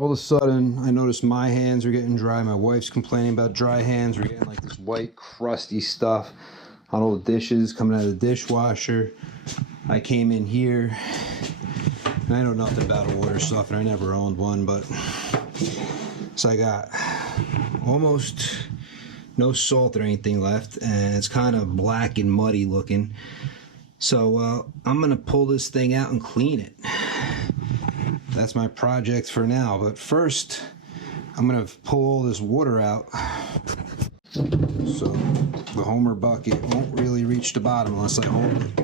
all of a sudden I noticed my hands are getting dry. My wife's complaining about dry hands. We're getting like this white crusty stuff on all the dishes coming out of the dishwasher. I came in here and I know nothing about a water softener. I never owned one, but so I got almost no salt or anything left, and it's kind of black and muddy looking. So I'm gonna pull this thing out and clean it. That's my project for now, but first I'm gonna pull all this water out so the Homer bucket won't really reach the bottom unless I hold it.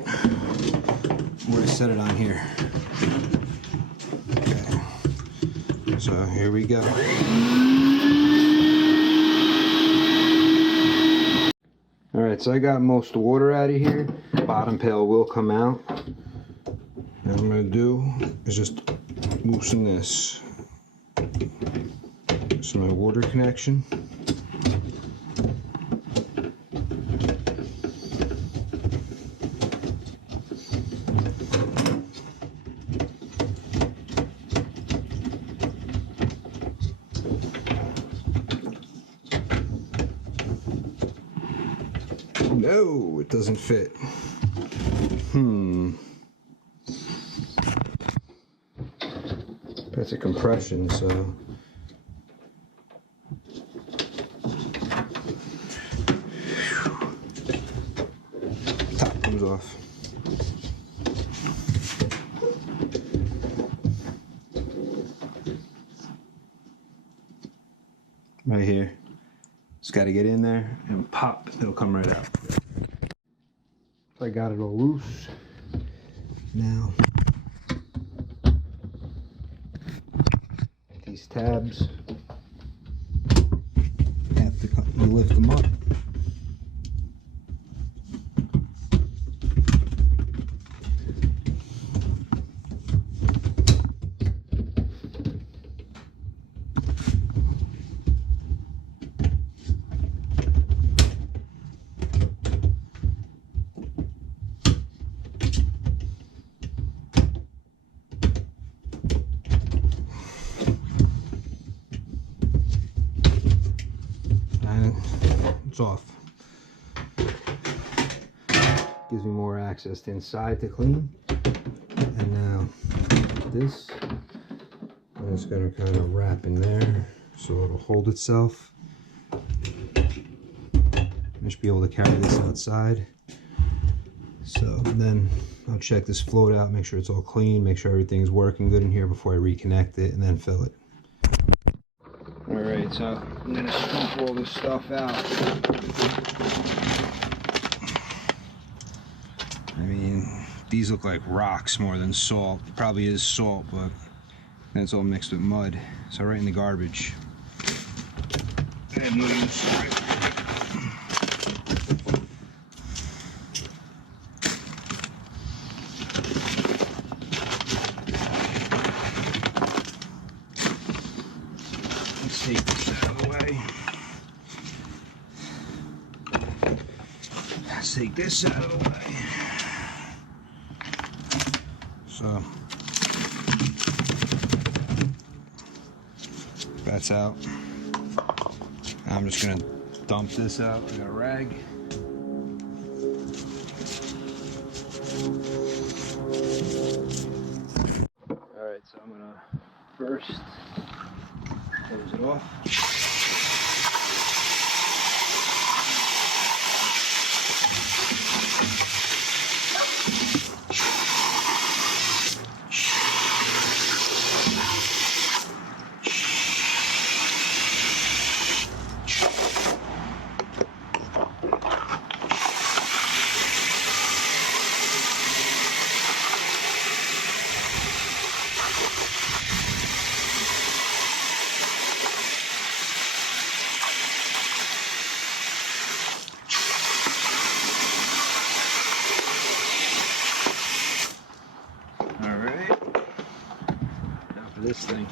Where to set it on here. Okay, so here we go. Alright, so I got most of the water out of here. Bottom pail will come out. And what I'm going to do is just loosen this. This is my water connection. No, it doesn't fit. That's a compression, so top comes off. Right here. Just got to get in there and pop, it'll come right out. So I got it all loose. Now, these tabs, have to come, you lift them up. It's off. Gives me more access to inside to clean. And now this, I'm just going to kind of wrap in there so it'll hold itself. I should be able to carry this outside. So then I'll check this float out, make sure it's all clean, make sure everything's working good in here before I reconnect it, and then fill it. Alright, so I'm going to scoop all this stuff out. I mean, these look like rocks more than salt. It probably is salt, but then it's all mixed with mud. So right in the garbage. And loose. Take this out of the way. Let's take this out of the way. So that's out. I'm just gonna dump this out. I got a rag. Alright, so I'm gonna first close it off. This thing.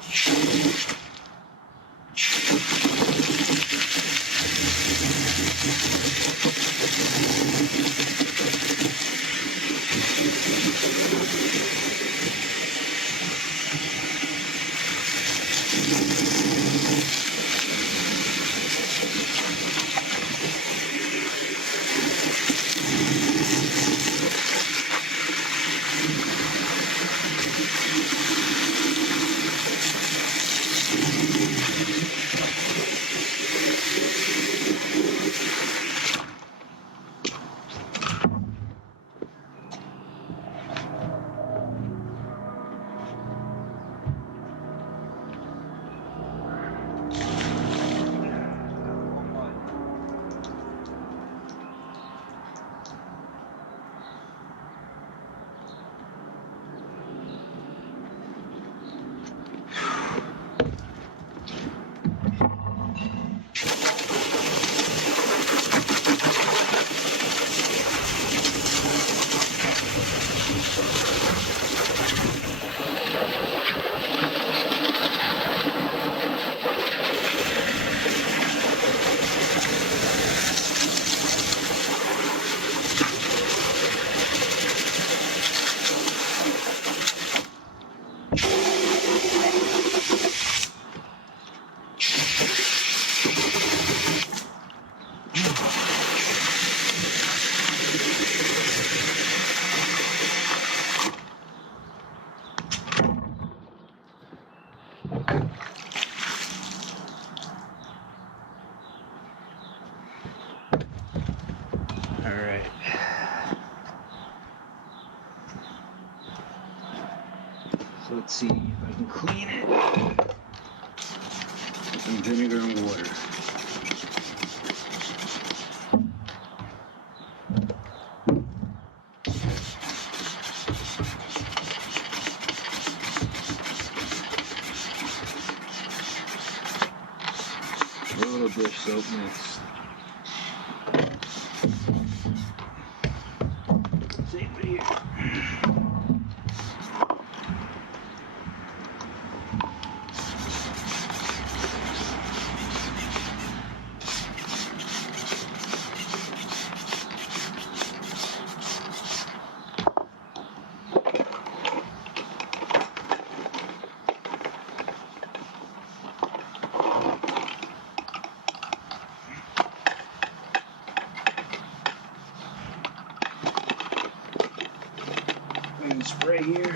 Alright. So let's see if I can clean it with some vinegar and water. A little dish soap mix. Same here. And spray here.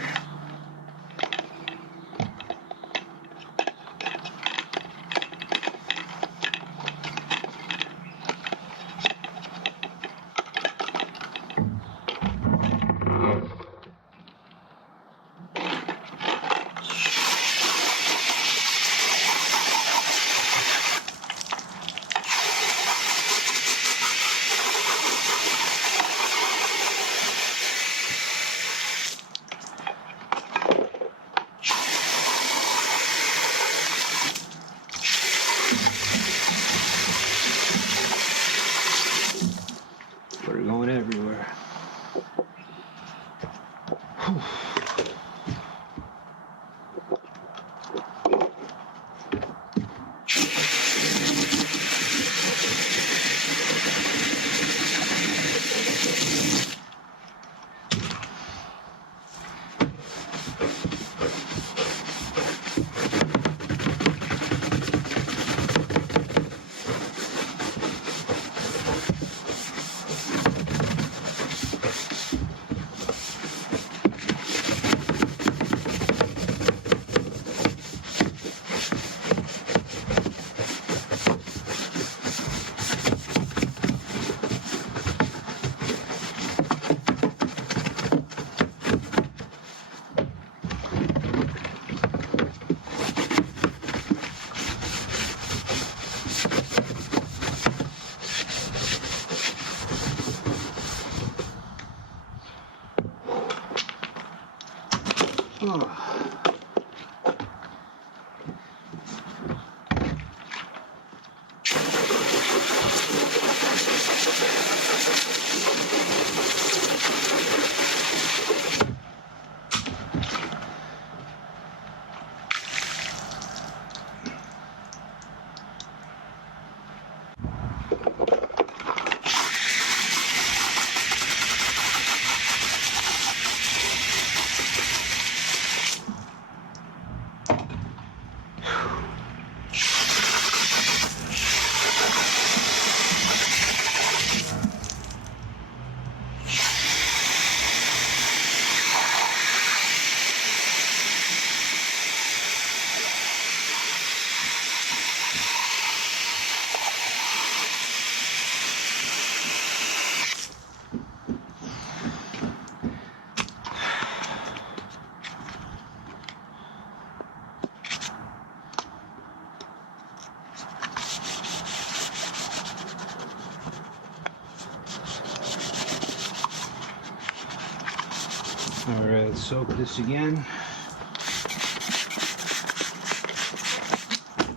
Gotta soak this again.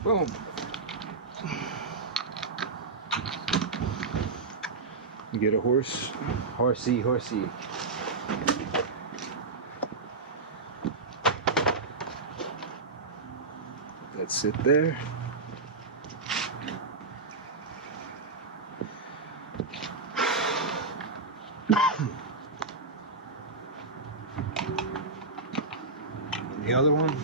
Boom. You get a horsey. That's it there. And the other one.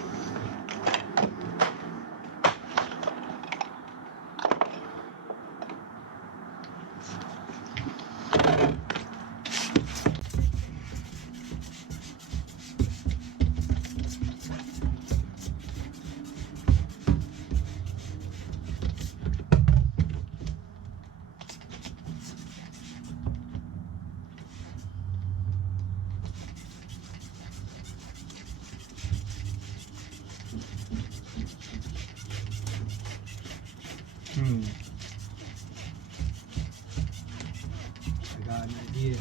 I got an idea.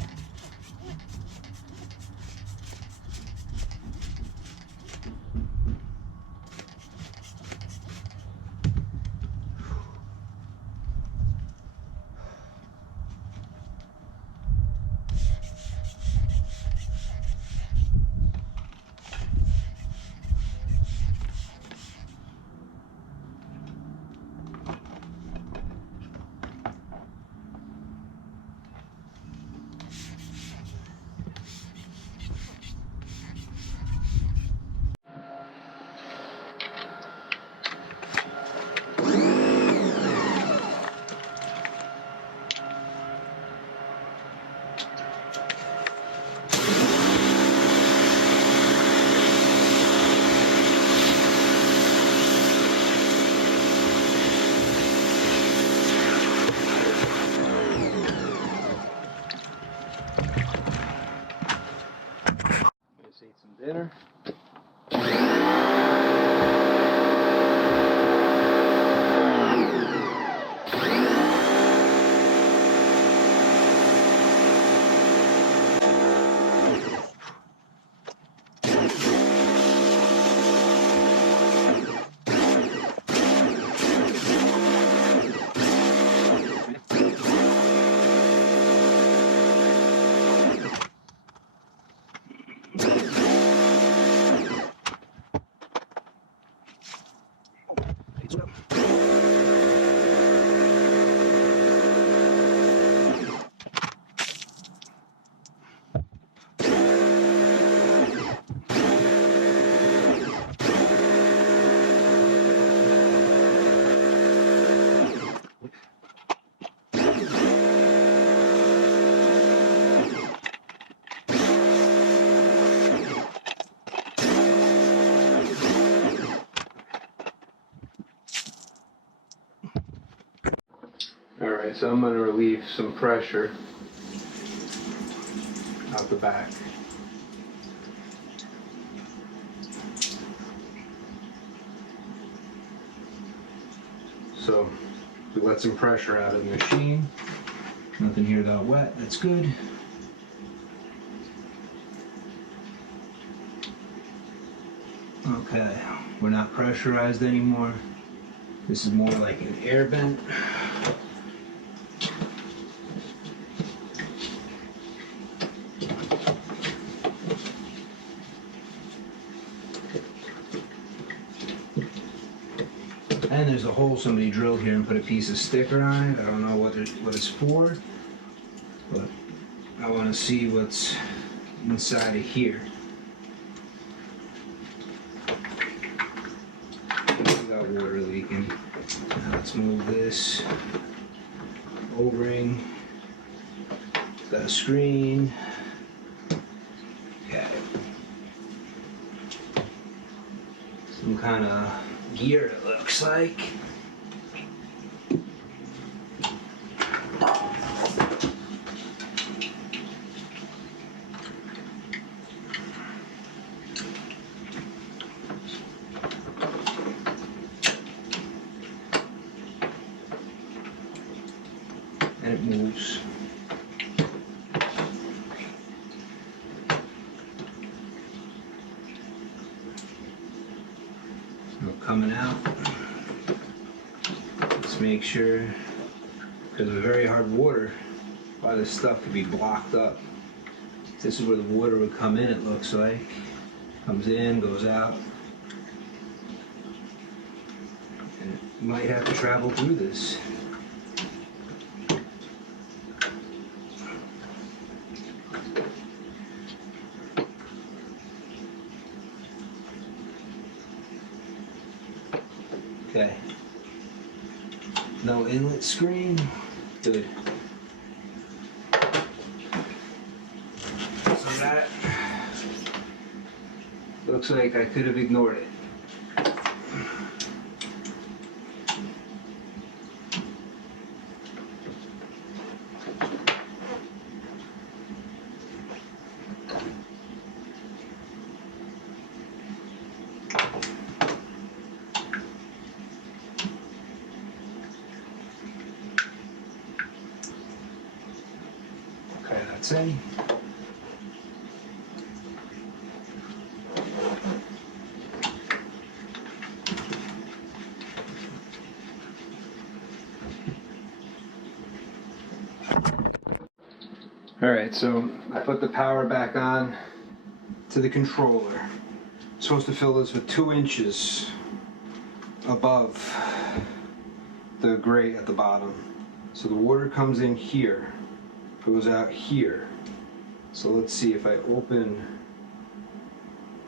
Just ate some dinner. Alright, so I'm going to relieve some pressure out the back. So we let some pressure out of the machine. Nothing here that wet, that's good. Okay, we're not pressurized anymore. This is more like an air vent. And there's a hole somebody drilled here and put a piece of sticker on it. I don't know what it's for, but I want to see what's inside of here. We got water leaking. Now let's move this O-ring. Got a screen. Okay. Some kind of gear, it looks like. And it moves. Just make sure, because with very hard water, a lot of this stuff could be blocked up. This is where the water would come in, it looks like. Comes in, goes out. And you might have to travel through this. Okay. No inlet screen. Good. So that looks like I could have ignored it. Okay, that's in. Alright, so I put the power back on to the controller. I'm supposed to fill this with 2 inches above the grate at the bottom. So the water comes in here, goes out here. So let's see, if I open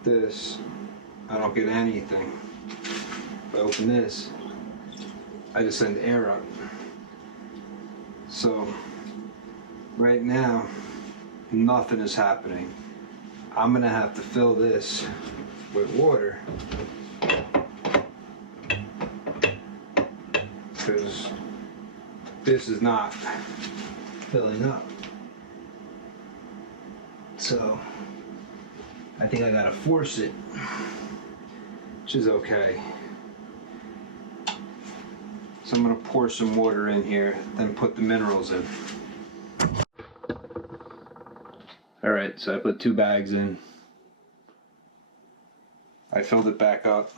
this, I don't get anything. If I open this, I just send air up. So right now, nothing is happening. I'm gonna have to fill this with water because this is not filling up. So I think I gotta force it, which is okay. So I'm gonna pour some water in here, then put the minerals in. Alright, so I put 2 bags in. I filled it back up.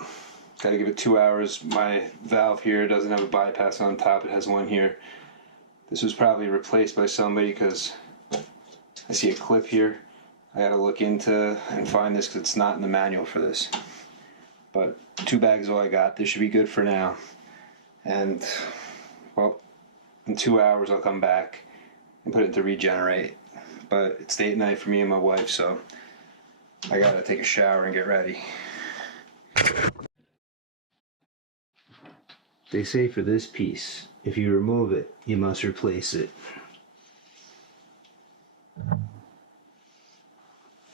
Gotta give it 2 hours. My valve here doesn't have a bypass on top, it has one here. This was probably replaced by somebody because I see a clip here. I gotta look into and find this because it's not in the manual for this. But 2 bags is all I got. This should be good for now. And, well, in 2 hours I'll come back and put it to regenerate. But it's date night for me and my wife, so I gotta take a shower and get ready. They say for this piece, if you remove it, you must replace it.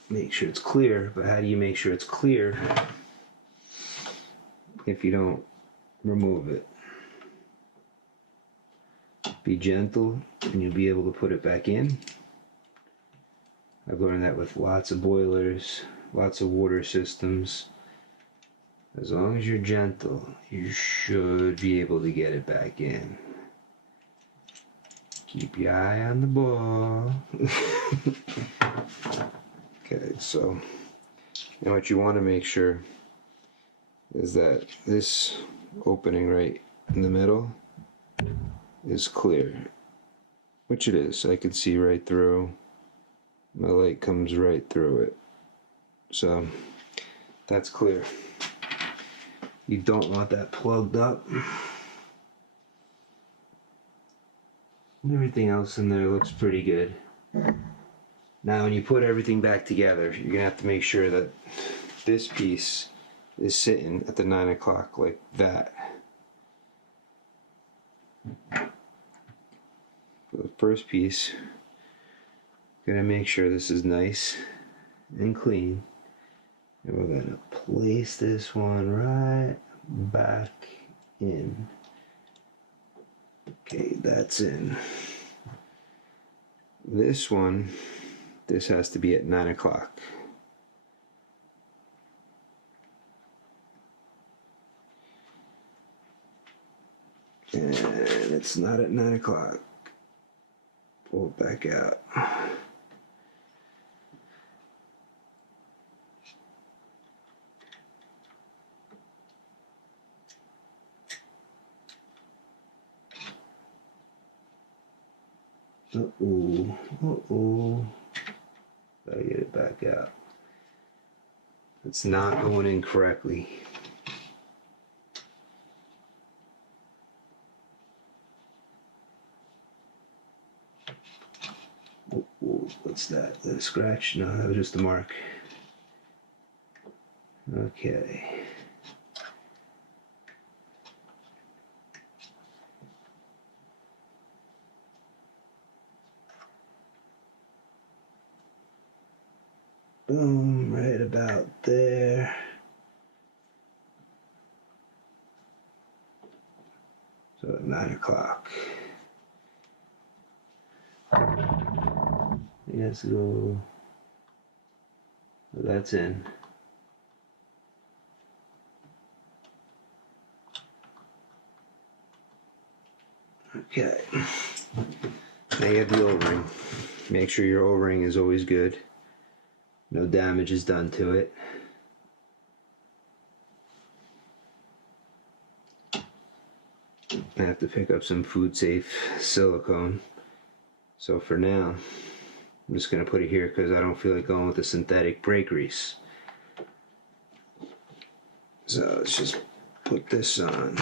Make sure it's clear, but how do you make sure it's clear if you don't remove it? Be gentle and you'll be able to put it back in. I've learned that with lots of boilers, lots of water systems. As long as you're gentle, you should be able to get it back in. Keep your eye on the ball. Okay, so now what you want to make sure is that this opening right in the middle is clear, which it is. I can see right through. My light comes right through it, so that's clear. You don't want that plugged up. Everything else in there looks pretty good. Now when you put everything back together, you're gonna have to make sure that this piece is sitting at the 9 o'clock like that. For the first piece, gonna make sure this is nice and clean. And we're gonna place this one right back in. Okay, that's in. This one, this has to be at 9 o'clock. And it's not at 9 o'clock. Pull it back out. Uh-oh, uh-oh. Gotta get it back out. It's not going in correctly. Uh-oh, what's that? Is that a scratch? No, that was just a mark. Okay. Boom, right about there. So at 9 o'clock. Yes, go. That's in. Okay. Now you have the O-ring. Make sure your O-ring is always good. No damage is done to it. I have to pick up some food safe silicone. So for now, I'm just going to put it here because I don't feel like going with the synthetic brake grease. So let's just put this on.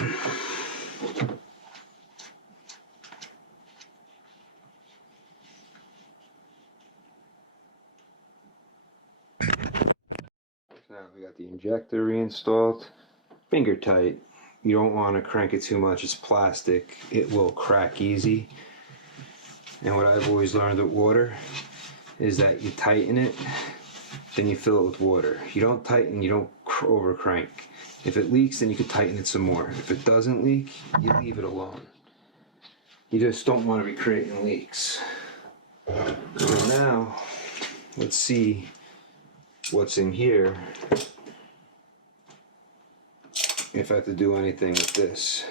Now we got the injector reinstalled. Finger tight. You don't want to crank it too much. It's plastic. It will crack easy. And what I've always learned with water is that you tighten it, then you fill it with water. You don't tighten, you don't over crank. If it leaks, then you can tighten it some more. If it doesn't leak, you leave it alone. You just don't want to be creating leaks. So now, let's see what's in here. If I have to do anything with this.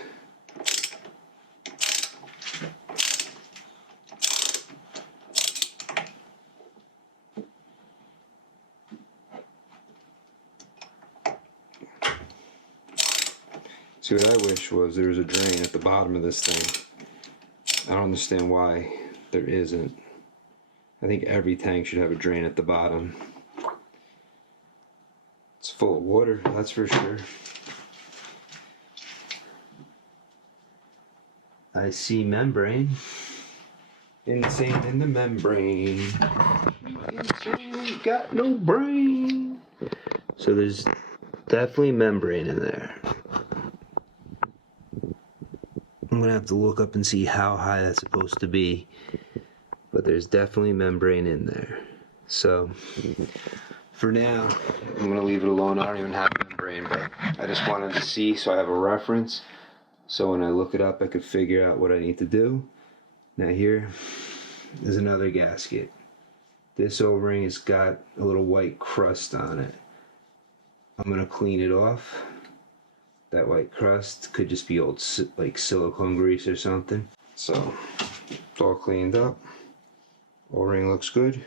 See, what I wish was there was a drain at the bottom of this thing. I don't understand why there isn't. I think every tank should have a drain at the bottom. It's full of water, that's for sure. I see membrane. Insane in the membrane. Insane, got no brain. So there's definitely membrane in there. I'm gonna have to look up and see how high that's supposed to be. But there's definitely membrane in there. So for now, I'm gonna leave it alone. I don't even have membrane, but I just wanted to see so I have a reference. So when I look it up, I could figure out what I need to do. Now here is another gasket. This O-ring has got a little white crust on it. I'm gonna clean it off. That white crust could just be old like silicone grease or something. So it's all cleaned up. O-ring looks good.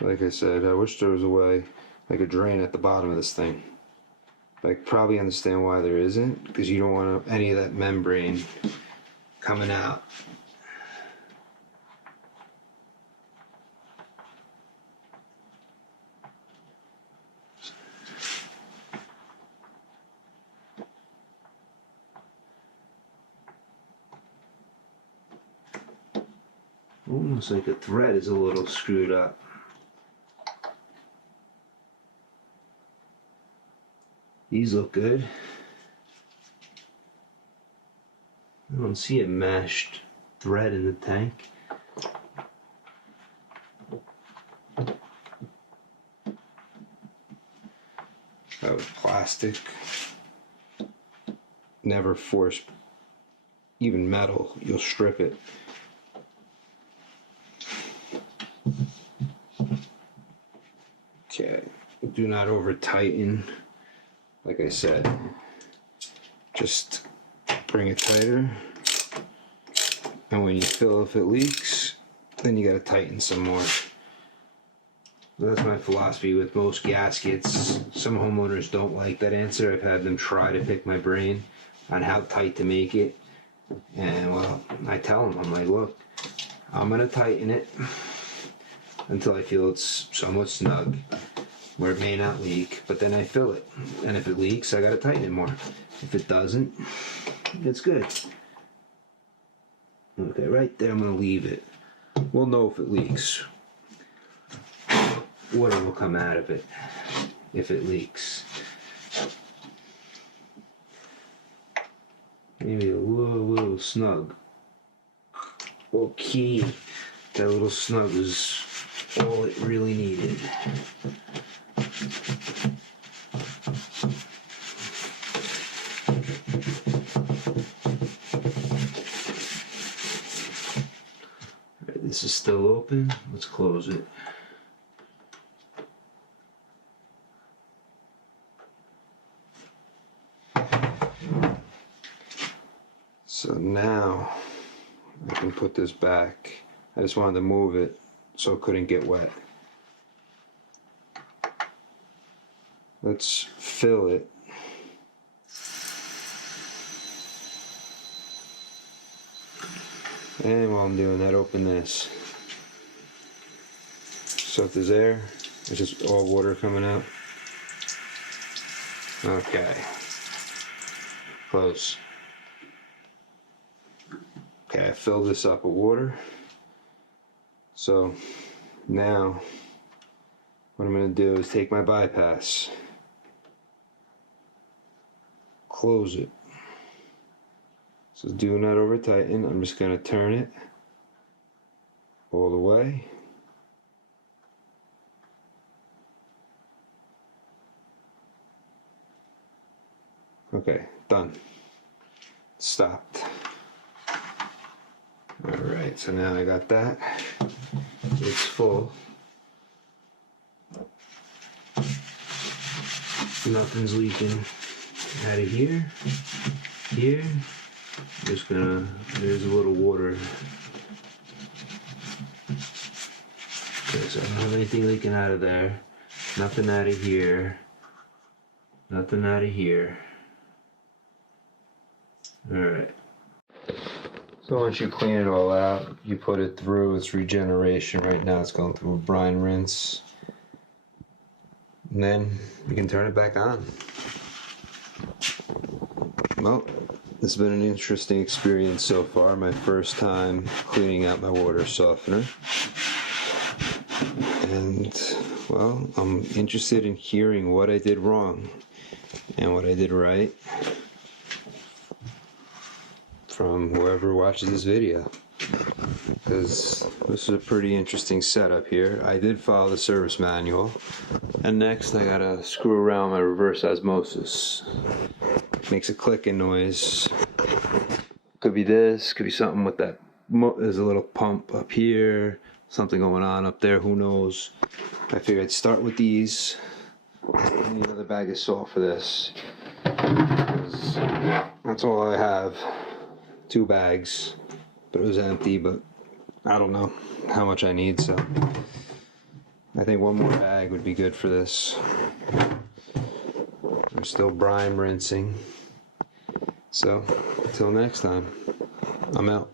Like I said, I wish there was a way, like a drain at the bottom of this thing. But I probably understand why there isn't, because you don't want any of that membrane coming out. Almost like the thread is a little screwed up. These look good. I don't see a meshed thread in the tank. That was plastic. Never force even metal, you'll strip it. Okay, do not over tighten. Like I said, just bring it tighter, and when you feel if it leaks, then you gotta tighten some more. That's my philosophy with most gaskets. Some homeowners don't like that answer. I've had them try to pick my brain. on how tight to make it. And well, I tell them, I'm like, look, I'm gonna tighten it until I feel it's somewhat snug, where it may not leak, but then I fill it. And if it leaks, I gotta tighten it more. If it doesn't, it's good. Okay, right there, I'm gonna leave it. We'll know if it leaks. Water will come out of it if it leaks. Maybe a little snug. Okay, that little snug was all it really needed. Alright, this is still open. Let's close it. So now I can put this back. I just wanted to move it so it couldn't get wet. Let's fill it. And while I'm doing that, open this. So if there's air, it's just all water coming out. Okay. Close. Okay, I filled this up with water. So now what I'm going to do is take my bypass, close it. So do not over tighten. I'm just going to turn it all the way. Okay, done. Stopped. Alright, so now I got that. It's full. Nothing's leaking out of here. Here. Just gonna, there's a little water. Okay, so I don't have anything leaking out of there. Nothing out of here. Nothing out of here. Alright. So once you clean it all out, you put it through its regeneration. Right now it's going through a brine rinse. And then you can turn it back on. Well, this has been an interesting experience so far. My first time cleaning out my water softener. And, well, I'm interested in hearing what I did wrong and what I did right from whoever watches this video, because this is a pretty interesting setup here. I did follow the service manual, and next I gotta screw around my reverse osmosis. Makes a clicking noise. Could be this, could be something with that. There's a little pump up here, something going on up there, who knows. I figured I'd start with these. I need another bag of salt for this. That's all I have. 2 bags, but it was empty, but I don't know how much I need, so I think 1 more bag would be good for this. I'm still brine rinsing, so until next time, I'm out.